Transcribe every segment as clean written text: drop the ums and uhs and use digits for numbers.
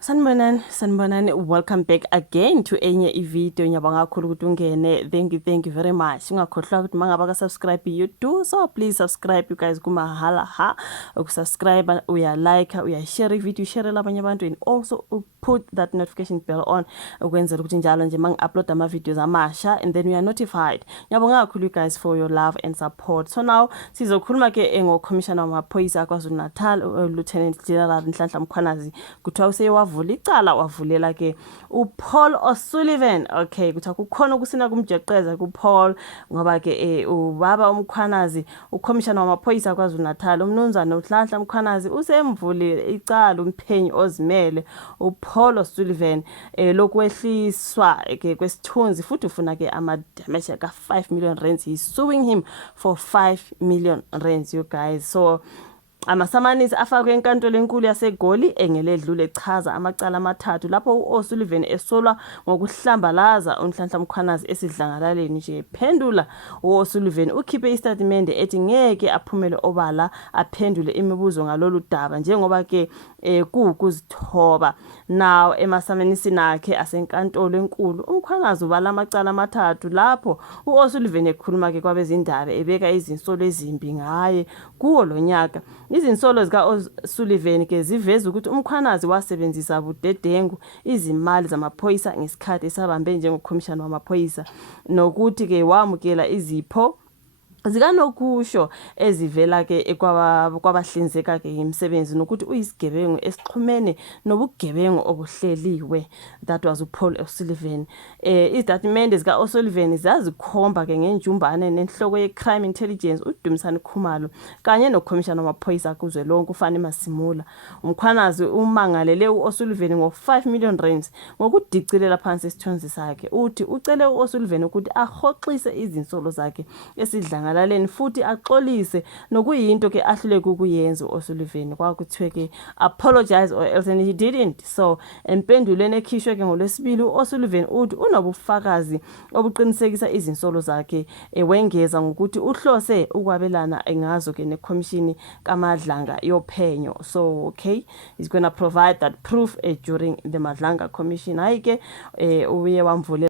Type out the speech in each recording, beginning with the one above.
Sanibonani, welcome back again to enye i-video. Ngiyabonga kakhulu ukuthi ungene. Thank you very much. Ungakhohlwa ukuthi mangaba ka subscribe you do so, please subscribe you guys kumahala ha. Ukusubscribe, like, share i-video, share labanye abantu, and also put that notification bell on ukwenzela ukuthi njalo nje mangi-upload ama-videos amasha and then we are notified. Ngiyabonga kakhulu you guys for your love and support. So now sizokhuluma ke ngo-Commissioner wamaphoyisa KwaZulu-Natal, Lieutenant General Nhlanhla Mkhwanazi. Kuthiwa useyewavula icala, wavulela ke uPaul O'Sullivan. Okay, kuthiwa kukhona ukusina kumjeqeza kuPaul ngoba ke ubaba uMkhwanazi, uCommissioner wamaphoyisa KwaZulu-Natal, umnumzana uNhlanhla Mkhwanazi usemvulile icala umphenyi ozimele uPaul O'Sullivan lokwehliswa ke kwesithunzi, futhi ufuna ke ama-damage ka 5 million rands. He's suing him for 5 million rands, you guys. So amasamanisi afakwe enkantolo enkulu yaseGoli engeledlule echaza amacala amathathu lapho uO'Sullivan esolwa ngokuhlambalaza uNhlanhla Mkhwanazi esidlangalaleni nje. Phendula uO'Sullivan ukhiphe istatimende ethi ngeke aphumele obala aphendule imibuzo ngalolu daba njengoba ke kuzithoba. Now emasamanisi nakhe asenkantolo enkulu uMkhwanazi ubala amacala amathathu lapho uO'Sullivan ekhuluma ke kwabezindaba ebeka izinsolo ezimbi ngaye kuwo lonyaka. Izinsolo zika-O'Sullivan ke ziveza ukuthi uMkhwanazi wasebenzisa budedengu izimali zamaphoyisa ngesikhathi esabambe njengoCommissioner wamaphoyisa, nokuthi ke wamukela izipho zikanokusho ezivela ke kwabahlinzeka ke imisebenzi, nokuthi uyisigebengu esixhumene nobugebengu obuhleliwe. That was uPaul O'Sullivan. Izitatimende zika-O'Sullivan zazikhomba ke ngenjumbane nenhloko ye-Crime Intelligence uDumisani Khumalo kanye noCommissioner wamaphoyisa kuzwelonke uFani Masimula. uMkhwanazi umangalele uO'Sullivan ngo-5 million rands ngokudicilela phansi isithunzi sakhe. Uthi ucele uO'Sullivan ukuthi ahoxise izinsolo zakhe esidlanga laleni futhi axolise, nokuyinto ke ahluleke ukuyenza uO'Sullivan. Kwakuthiwe ke apologize or else he didn't. So empendulweni ekhishwe ke ngoLwesibili uO'Sullivan uthi unobufakazi obuqinisekisa izinsolo zakhe, wengeza ngokuthi uhlose ukwabelana ngazo ke neCommission kaMadlanga yophenyo. So okay, he's going to provide that proof during the Madlanga Commission. Hayi ke uye wamvulela.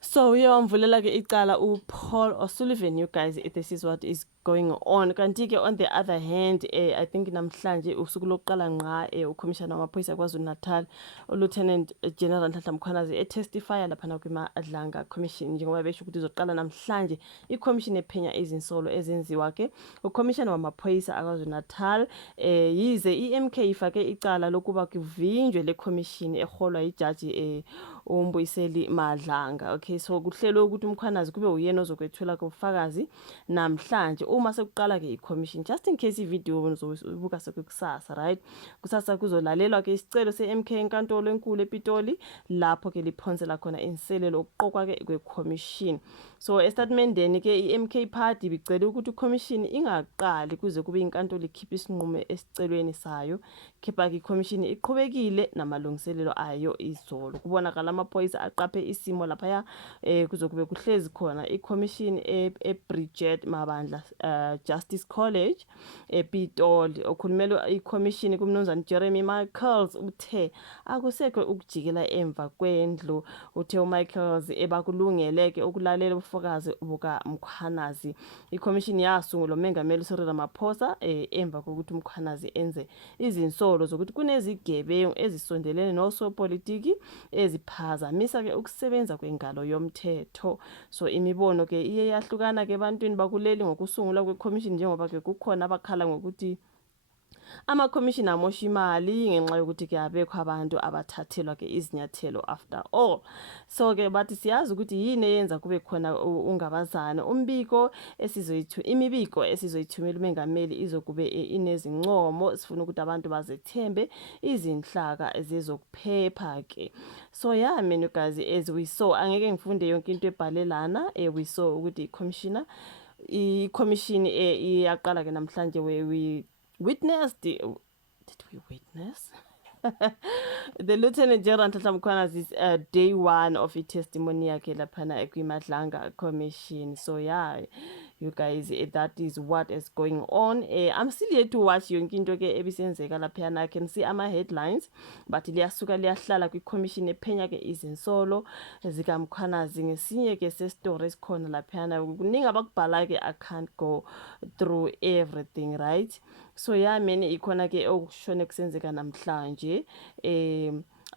So uye wamvulela ke icala uPaul O'Sullivan, you guys. This is what is going on. Kanti ke on the other hand, I think namhlanje usuku lokuqala ngqa uCommissioner wamaphoyisa KwaZulu-Natal uLieutenant General Nhlanhla Mkhwanazi etestifya lapha kwiMadlanga Commission, njengoba besho ukuthi izoqala namhlanje iCommission ephenya izinsolo ezenziwa ke uCommissioner wamaphoyisa KwaZulu-Natal. Yize iMK ifake icala lokuba kuvinjwe le commission eholwa ijaji uMbuyiseli Madlanga. Okay, so kuhlelwe ukuthi uMkhwanazi kube uyena ozokwethula kubufakazi namhlanje uma sekuqala ke iCommission, just in case ivideo uzobuka sekusasa, right? Kusasa kuzolalelwa ke isicelo seMK enkantolo enkulu ePitoli lapho ke liphonsela khona inselelo okuqokwa ke kweCommission. So estatementeni ke iMK party bicela ukuthi iCommission ingaqali kuze kube inkantolo ikhipha isinqumo esicelweni sayo. Kepha ke iCommission iqhubekile namalungiselelo ayo izolo. Kubonakala amaphoyisa aqaphe isimo lapha kuzokube kuhlezi khona iCommission eBridget Mabandla Justice College ePitoli. Okhulumela iCommission kumnumzana Jeremy Michaels uthe akusekho ukujikela emva kwendlu. Uthe uMichaels ebakulungeleke ukulalela ubufakazi buka Mkhwanazi. iCommission yasungulwa uMengameli Cyril Ramaphosa emva kokuthi uMkhwanazi enze izinsolo zokuthi kunezigebengu ezisondelene nosopolitiki eziphazamisa ke ukusebenza kwengalo yomthetho. So imibono ke iye yahlukana ke ebantwini bakuleli ngokusungulwa kweCommission, njengoba ke kukhona abakhala ngokuthi ama-commission amosha imali ngenxa yokuthi ke abekho abantu abathathelwa ke izinyathelo after all. So ke bathi siyazi ukuthi yini eyenza kube khona ungabazana. Imibiko esizoyithumela uMengameli izokube inezincomo. Sifuna ukuthi abantu bazethembe izinhlaka ezizokuphepha ke. So yeah, you guys, as we saw, angeke ngifunde yonke into ebhalelana. We saw ukuthi iCommission iyaqala ke namhlanje we witnessed. Did we witness? The Lieutenant General Nhlanhla Mkhwanazi's day one of testimony yakhe laphana kwiMadlanga Commission. So yeah, you guys. That is what is going on. I'm still here to watch yonke into ke ebisenzeka laphayana. I can see ama headlines, but liyasuka liyahlala kwi-commission ephenya ke izinsolo zikaMkhwanazi ngesinye ke se-story esikhona laphayana. Kuningi abakubhala ke, I can't go through everything, right? So yeah, mina ikhona ke okushone kusenzeka namhlanje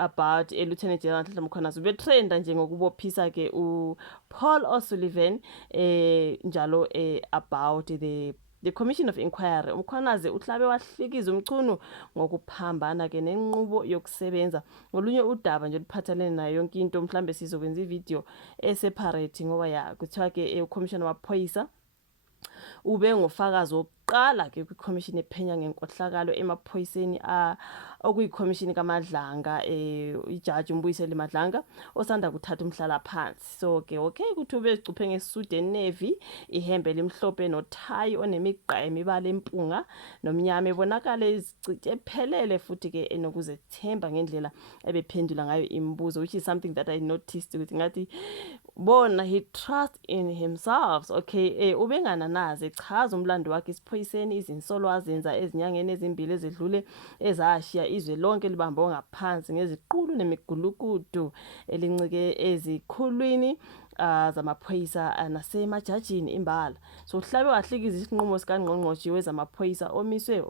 about Lieutenant General Nhlanhla Mkhwanazi betrenda nje ngokubophisa ke uPaul O'Sullivan njalo about the Commission of Inquiry. Umkhwanazi uhlabe wahlikiza umchunu ngokuphambana ke nenqubo yokusebenza. Ngolunye udaba nje luphathelene nayo yonke into, mhlambe sizokwenza ivideo separate ngoba ya kuthiwa ke uCommissioner wamaphoyisa ube ngofakazi wokuqala ke kwi-commission ephenya ngenkohlakalo emaphoyiseni okuyi-commission kaMadlanga, ijaji uMbuyiseli Madlanga osanda kuthatha umhlala phansi. So ke okay ukuthi ube zicuphe ngesuit enavy, ihembe limhlophe nothayi onemigqa emibala empunga nomnyama, ebonakala izici ephelele futhi ke enokuzethemba ngendlela ebephendula ngayo imibuzo, which is something that I noticed ukuthi ngathi bona he trusts in himself. Okay, ubengananazi echaza umlando wakhe isiphoyiseni, izinsolo azenza ezinyangeni ezimbili ezedlule ezashiya izwe lonke libambe ngaphansi ngeziqulu nemigulukudu elincike ezikhulwini zamaphoyisa nasemajajini imbala. So uhlabe wahlikiza isinqumo sikaNgqongqoshe wezamaphoyisa omisiwe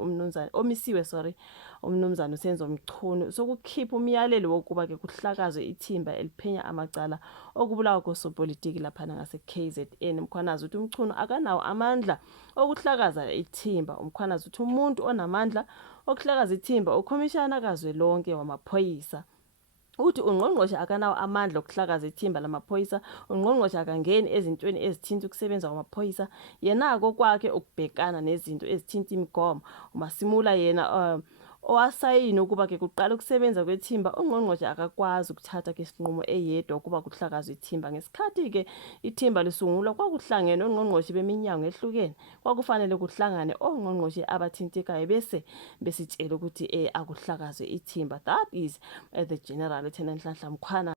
umnumzana uSenzo Mchunu sokukhipha umyalelo wokuba ke kuhlakazwe ithimba eliphenya amacala okubulawa kosopolitiki laphana ngase-KZN. Mkhwanazi uthi uMchunu akanawo amandla okuhlakaza ithimba. Umkhwanazi uthi umuntu onamandla okuhlakaza ithimba ukhomishana kazwelonke wamaphoyisa. Uthi uNgqongqoshe akanawo amandla okuhlakaza ithimba lamaphoyisa. uNgqongqoshe akangeni ezintweni ezithinta ukusebenza kwamaphoyisa, yenako kwakhe ukubhekana nezinto ezithinta imigomo. Umasimula yena owasayini ukuba ke kuqala ukusebenza kwethimba, uNgqongqoshe akakwazi ukuthatha ke isinqumo eyedwa ukuba kuhlakazwe ithimba. Ngesikhathi ke ithimba lisungulwa kwakuhlangene oNgqongqoshe beminyango ehlukene, kwakufanele kuhlangane oNgqongqoshe abathintekayo bese besitshela ukuthi akuhlakazwe ithimba. That is the General Lieutenant Nhlanhla Mkhwanazi.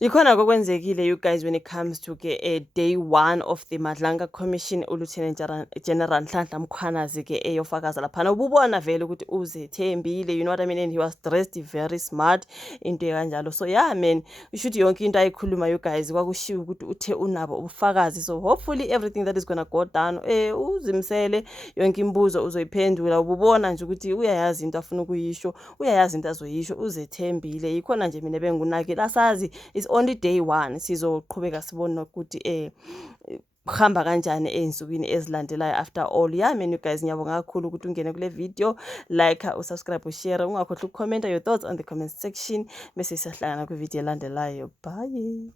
Ikhona kokwenzekile you guys when it comes to ke day 1 of the Madlanga Commission. uLieutenant General Nhlanhla Mkhwanazi ke eyofakaza laphana ububona vele ukuthi uzethembile, you know what I mean, and he was dressed very smart into kanjalo. So yeah man, you should yonke into ayikhuluma you guys kwakushiwo ukuthi uthe unabo ubufakazi. So hopefully everything that is gonna go down uzimsele yonke imibuzo uzoyiphendula. Ububona nje ukuthi uyayazi into afuna ukuyisho, uyayazi into azoyisho, uzethembile. Ikhona nje mina bengunake lasazi it's only day 1, sizoqhubeka sibona ukuthi kuhamba kanjani einsukwini ezilandelayo. After all yeah man you guys, ngiyabonga kakhulu ukuthi ungene kule video, like, usubscribe, ushare, ungakhohlwa ukucomment your thoughts on the comment section, bese siyahlangana kwi video elandelayo. Bye.